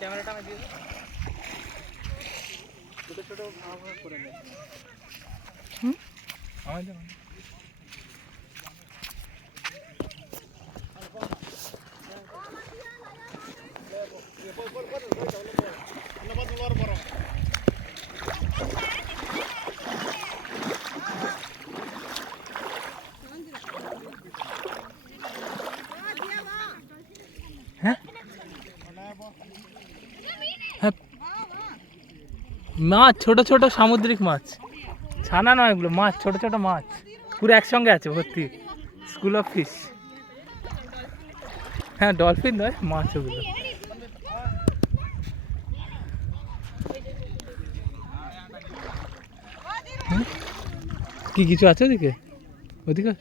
ক্যামেরাটা আমি দিয়ে দিই। ছোট ছোট ভাগ করে নে। আমার দাও। হ্যাঁ হ্যাঁ মাছ, ছোট ছোট সামুদ্রিক মাছ, ছানা নয় এগুলো মাছ, ছোট ছোট মাছ পুরো একসঙ্গে আছে ভর্তি। School of fish. হ্যাঁ ডলফিন নয়, মাছ ওগুলো। কি কিছু আছে ওদিকে? ওদিকে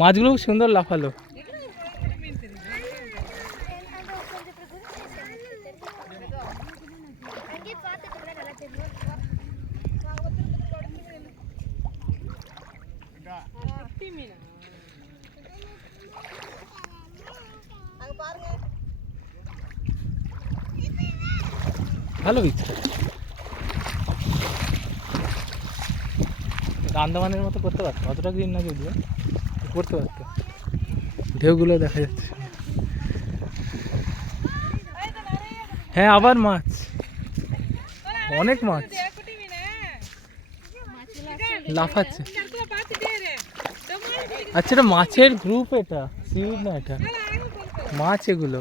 মাছগুলো খুব সুন্দর লাফালো। ভালো বিচটা, আন্দামানের মতো করতে পারতো, অতটা গ্রিন না যদিও করতে পারতো। ঢেউগুলো দেখা যাচ্ছে। হ্যাঁ আবার মাছ, অনেক মাছ লাফাচ্ছে। আচ্ছা এটা মাছের গ্রুপ, এটা সিউড না, এটা মাছ। এগুলো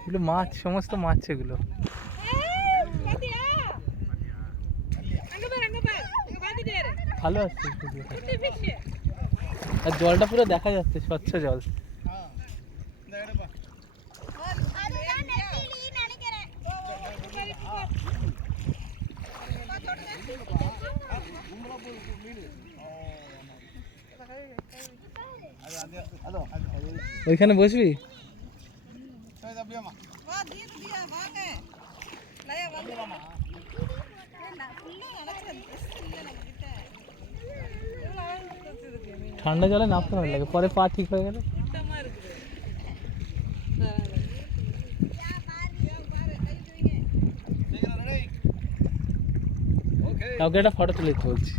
এগুলো মাছ, সমস্ত মাছ এগুলো। ভালো আছে আর জলটা পুরো দেখা যাচ্ছে, স্বচ্ছ জল। ওইখানে বসবি? ঠান্ডা জলে নামতে ভালো লাগে, পরে পা ঠিক হয়ে গেলে। কাউকে একটা ফটো তুলে দিতে বলছি।